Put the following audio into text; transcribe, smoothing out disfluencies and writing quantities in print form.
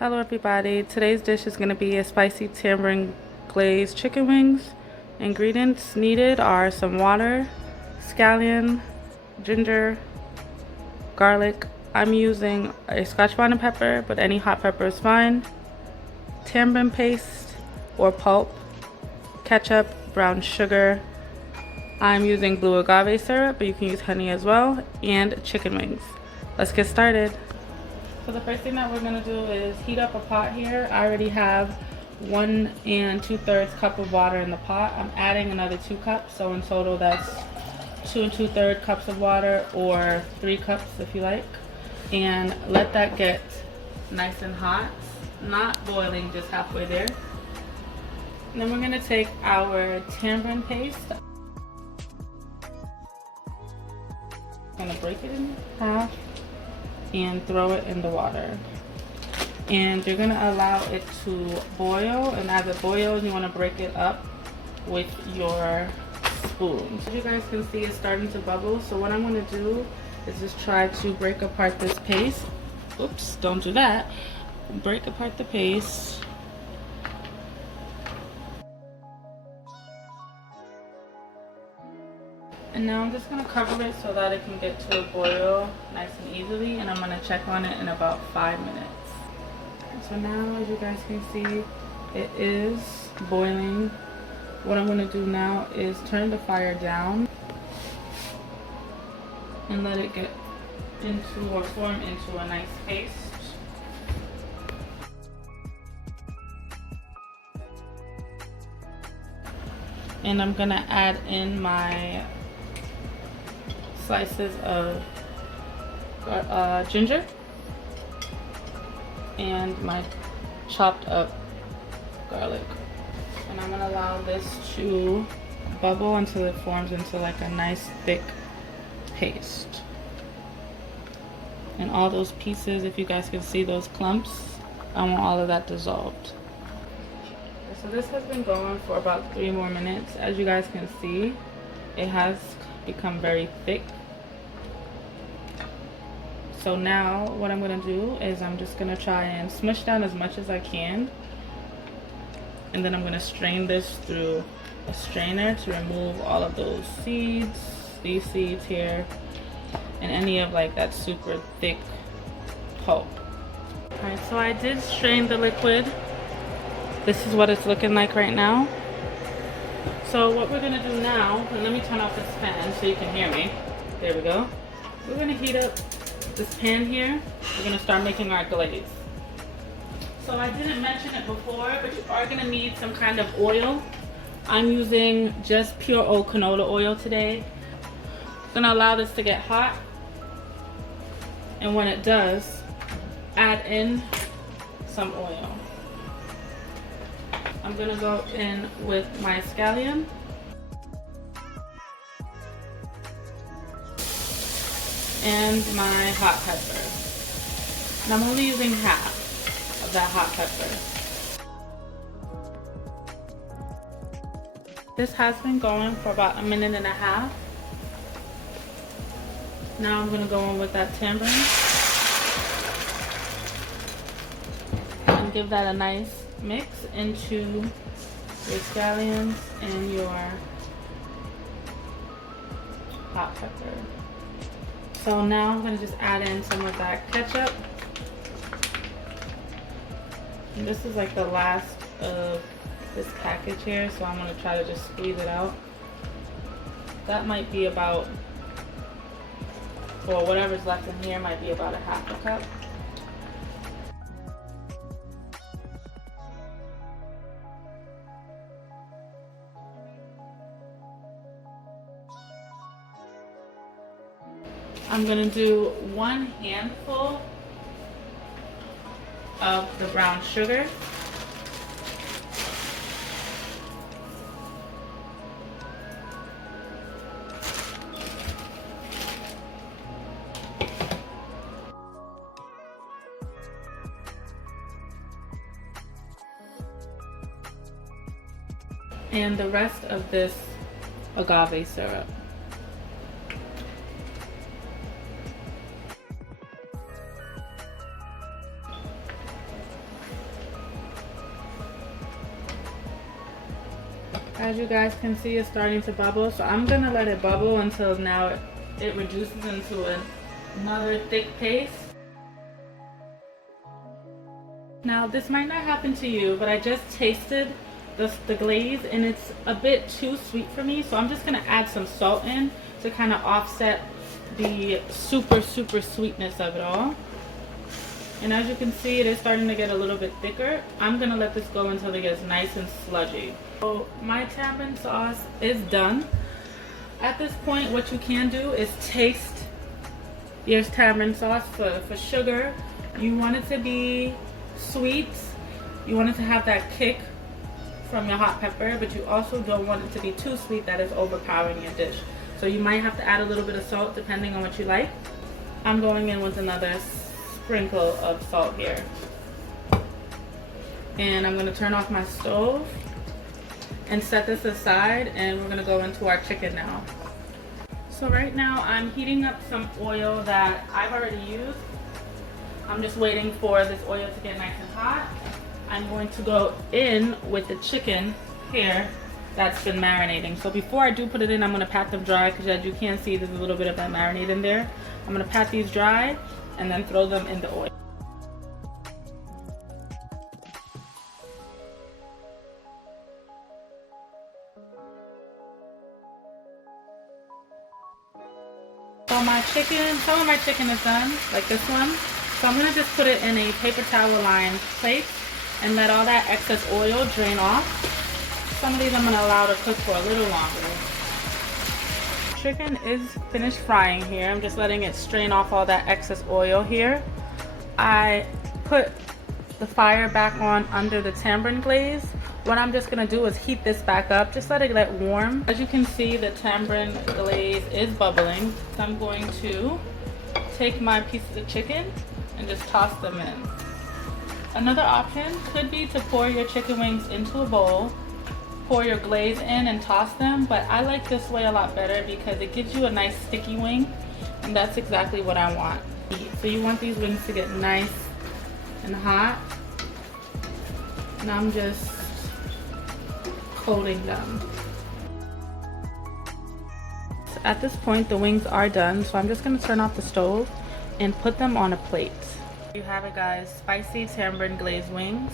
Hello everybody, today's dish is going to be a spicy tamarind glazed chicken wings. Ingredients needed are some water, scallion, ginger, garlic. I'm using a Scotch bonnet pepper, but any hot pepper is fine. Tamarind paste or pulp, ketchup, brown sugar. I'm using blue agave syrup, but you can use honey as well, and chicken wings. Let's get started. So the first thing that we're gonna do is heat up a pot here. I already have 1 2/3 cup of water in the pot. I'm adding another 2 cups, so in total that's 2 2/3 cups of water, or 3 cups if you like. And let that get nice and hot, not boiling, just halfway there. And then we're gonna take our tamarind paste. I'm gonna break it in half and throw it in the water, and you're gonna allow it to boil, and as it boils you want to break it up with your spoon. So you guys can see it's starting to bubble, so what I'm going to do is just try to break apart this paste. Oops, don't do that. Break apart the paste. And now I'm just going to cover it so that it can get to a boil nice and easily, and I'm going to check on it in about 5 minutes. So now, as you guys can see, it is boiling. What I'm going to do now is turn the fire down and let it get into or form into a nice paste. And I'm going to add in my slices of ginger and my chopped up garlic, and I'm going to allow this to bubble until it forms into like a nice thick paste. And all those pieces, if you guys can see those clumps, I want all of that dissolved. So this has been going for about 3 more minutes. As you guys can see, it has become very thick. So now what I'm going to do is I'm just going to try and smush down as much as I can, and then I'm going to strain this through a strainer to remove all of those seeds, these seeds here, and any of like that super thick pulp. Alright, so I did strain the liquid. This is what it's looking like right now. So what we're going to do now, and let me turn off this fan so you can hear me. There we go. We're going to heat up this pan here. We're going to start making our glaze. So I didn't mention it before, but you are going to need some kind of oil. I'm using just pure old canola oil today. I'm going to allow this to get hot, and when it does, add in some oil. I'm going to go in with my scallion. And my hot pepper. And I'm only using half of that hot pepper. This has been going for about 1.5 minutes. Now I'm going to go in with that tamarind and give that a nice mix into your scallions and your hot pepper. So now I'm going to just add in some of that ketchup. And this is like the last of this package here, so I'm going to try to just squeeze it out. That might be about, or whatever's left in here might be about 1/2 cup. I'm going to do 1 handful of the brown sugar. And the rest of this agave syrup. As you guys can see, it's starting to bubble, so I'm gonna let it bubble until now it reduces into another thick paste. Now this might not happen to you, but I just tasted the glaze and it's a bit too sweet for me, so I'm just gonna add some salt in to kind of offset the super sweetness of it all. And as you can see, it is starting to get a little bit thicker. I'm gonna let this go until it gets nice and sludgy. So my tamarind sauce is done. At this point, what you can do is taste your tamarind sauce for sugar. You want it to be sweet. You want it to have that kick from your hot pepper, but you also don't want it to be too sweet that is overpowering your dish. So you might have to add a little bit of salt depending on what you like. I'm going in with another sprinkle of salt here. And I'm gonna turn off my stove and set this aside, and we're gonna go into our chicken now. So right now I'm heating up some oil that I've already used. I'm just waiting for this oil to get nice and hot. I'm going to go in with the chicken here that's been marinating. So before I do put it in, I'm gonna pat them dry, because as you can see, there's a little bit of that marinade in there. I'm gonna pat these dry and then throw them in the oil. So my chicken, some of my chicken is done, like this one. So I'm gonna just put it in a paper towel lined plate and let all that excess oil drain off. Some of these I'm gonna allow to cook for a little longer. Chicken is finished frying here. I'm just letting it strain off all that excess oil here. I put the fire back on under the tamarind glaze. What I'm just gonna do is heat this back up, just let it get warm. As you can see, the tamarind glaze is bubbling. So I'm going to take my pieces of chicken and just toss them in. Another option could be to pour your chicken wings into a bowl, pour your glaze in and toss them, but I like this way a lot better because it gives you a nice sticky wing, and that's exactly what I want. So you want these wings to get nice and hot, and I'm just coating them. So at this point the wings are done, so I'm just going to turn off the stove and put them on a plate. You have it, guys, spicy tamarind glazed wings.